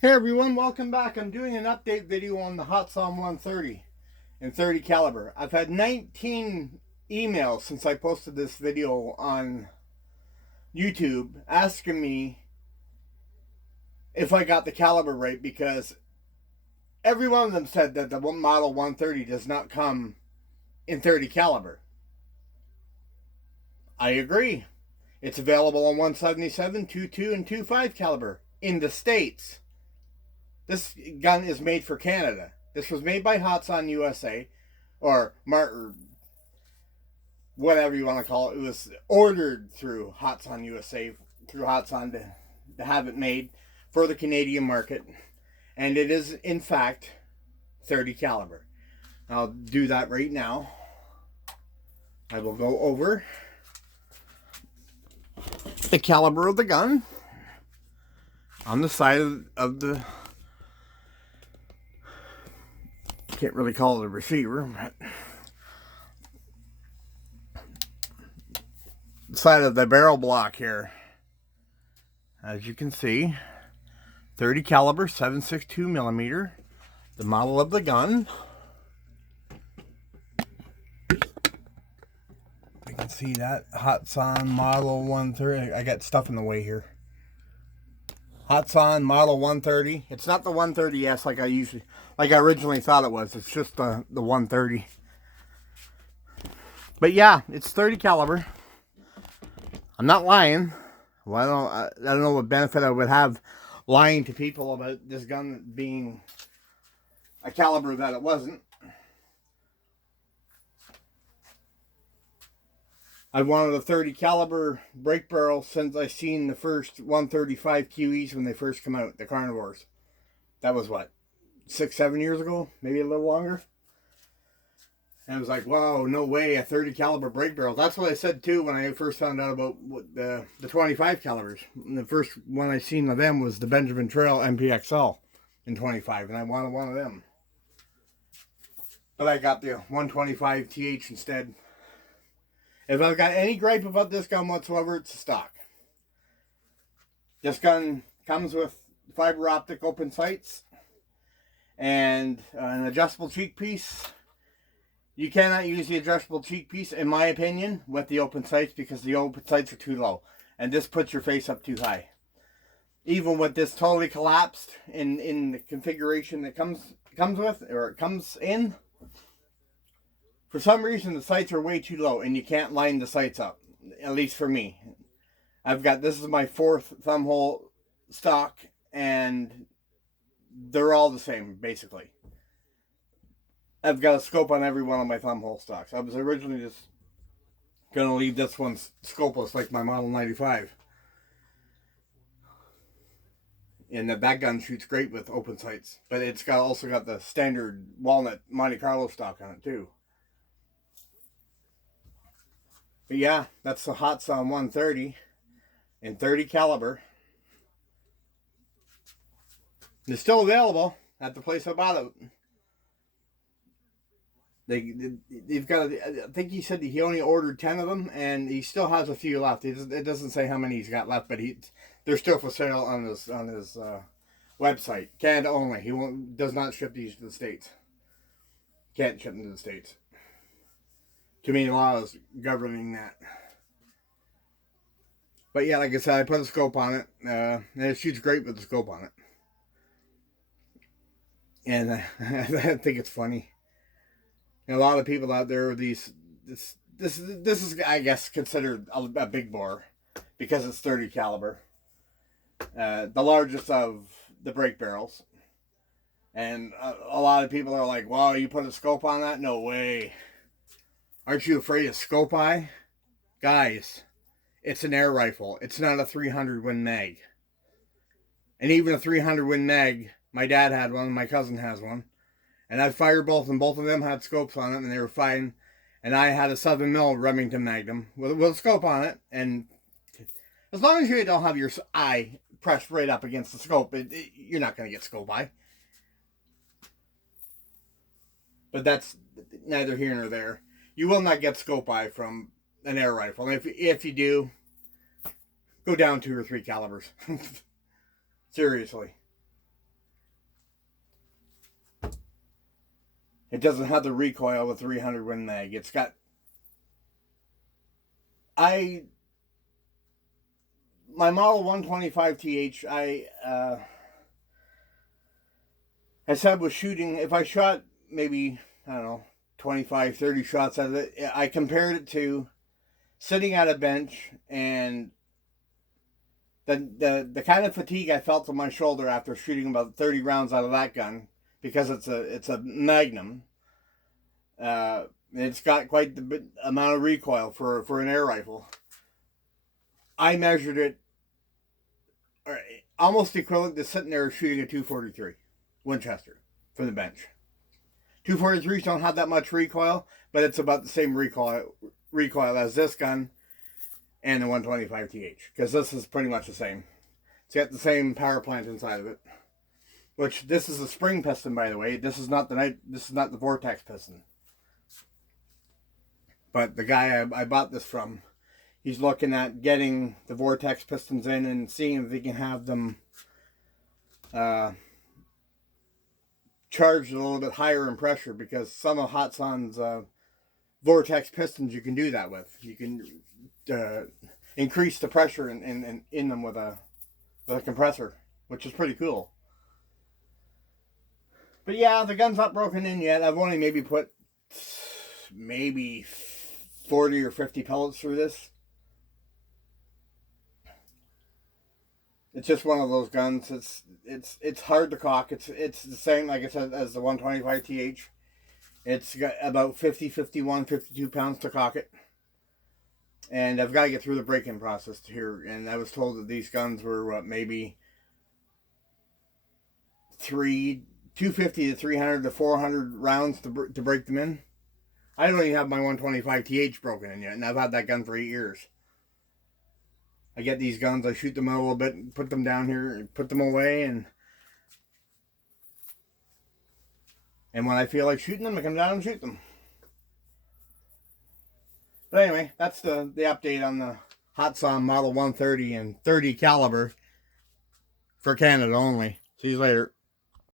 Hey everyone, welcome back. I'm doing an update video on the Hatsan 130 in 30 caliber. I've had 19 emails since I posted this video on YouTube asking me if I got the caliber right, because every one of them said that the model 130 does not come in 30 caliber. I agree. It's available on 177, 22, and 25 caliber in the States. This gun is made for Canada. This was made by Hatsan USA, or whatever you want to call it. It was ordered through Hatsan USA, through Hatsan to have it made for the Canadian market. And it is, in fact, 30 caliber. I'll do that right now. I will go over the caliber of the gun on the side of the, can't really call it a receiver, but side of the barrel block here. As you can see, 30 caliber, 7.62 millimeter, the model of the gun. You can see that Hatsan model 130. I got stuff in the way here. Hatsan model 130. It's not the 130S like I originally thought it was. It's just the 130. But yeah, it's 30 caliber. I'm not lying. Well, I don't know what benefit I would have lying to people about this gun being a caliber that it wasn't. I've wanted a 30 caliber break barrel since I seen the first 135 QEs when they first come out, the carnivores. That was what, 6-7 years ago, maybe a little longer. And I was like, wow, no way, a 30 caliber break barrel. That's what I said too when I first found out about the 25 calibers. And the first one I seen of them was the Benjamin Trail MPXL in 25, and I wanted one of them. But I got the 125 TH instead. If I've got any gripe about this gun whatsoever, it's the stock. This gun comes with fiber optic open sights and an adjustable cheek piece. You cannot use the adjustable cheek piece, in my opinion, with the open sights, because the open sights are too low. And this puts your face up too high. Even with this totally collapsed in the configuration that comes with, or it comes in, for some reason the sights are way too low and you can't line the sights up. At least for me. This is my 4th thumb hole stock, and they're all the same, basically. I've got a scope on every one of my thumb hole stocks. I was originally just going to leave this one scopeless like my Model 95. And that gun shoots great with open sights. But it's also got the standard walnut Monte Carlo stock on it too. But yeah, that's the Hatsan 130 in 30 caliber. It's still available at the place I bought it. They've got. I think he said that he only ordered 10 of them, and he still has a few left. It doesn't say how many he's got left, but they're still for sale on his website. Canada only. He does not ship these to the States. Can't ship them to the States. Too many laws governing that. But yeah, like I said, I put a scope on it, and it shoots great with the scope on it. And I think it's funny. And a lot of people out there, this is, I guess, considered a big bore because it's 30 caliber, the largest of the break barrels. And a lot of people are like, "Wow, you put a scope on that? No way! Aren't you afraid of scope eye?" Guys, it's an air rifle. It's not a 300 Win Mag. And even a 300 Win Mag, my dad had one, my cousin has one. And I fired both, and both of them had scopes on it, and they were fine. And I had a 7 mil Remington Magnum with a scope on it. And as long as you don't have your eye pressed right up against the scope, you're not going to get scope eye. But that's neither here nor there. You will not get scope eye from an air rifle. And if you do, go down 2 or 3 calibers. Seriously. It doesn't have the recoil with 300 Win Mag. It's got... My Model 125TH, I said was shooting, if I shot maybe, I don't know, 25, 30 shots out of it, I compared it to sitting at a bench, and the kind of fatigue I felt on my shoulder after shooting about 30 rounds out of that gun, because it's a Magnum. It's got quite the amount of recoil for an air rifle. I measured it almost equivalent to sitting there shooting a 243 Winchester from the bench. 243s don't have that much recoil, but it's about the same recoil as this gun and the 125TH, because this is pretty much the same. It's got the same power plant inside of it. Which, this is a spring piston, by the way. This is not the Vortex piston. But the guy I bought this from, he's looking at getting the Vortex pistons in and seeing if he can have them charged a little bit higher in pressure, because some of Hatsan's Vortex pistons you can do that with. You can increase the pressure in them with a compressor, which is pretty cool. But yeah, the gun's not broken in yet. I've only maybe put 40 or 50 pellets through this. It's just one of those guns. It's hard to cock. It's the same, like I said, as the 125TH. It's got about 50, 51, 52 pounds to cock it. And I've got to get through the break-in process here. And I was told that these guns were, maybe 250 to 300 to 400 rounds to break them in. I don't even have my 125TH broken in yet, and I've had that gun for 8 years. I get these guns, I shoot them out a little bit, and put them down here, and put them away, and when I feel like shooting them, I come down and shoot them. But anyway, that's the update on the Hatsan Model 130 and 30 caliber for Canada only. See you later.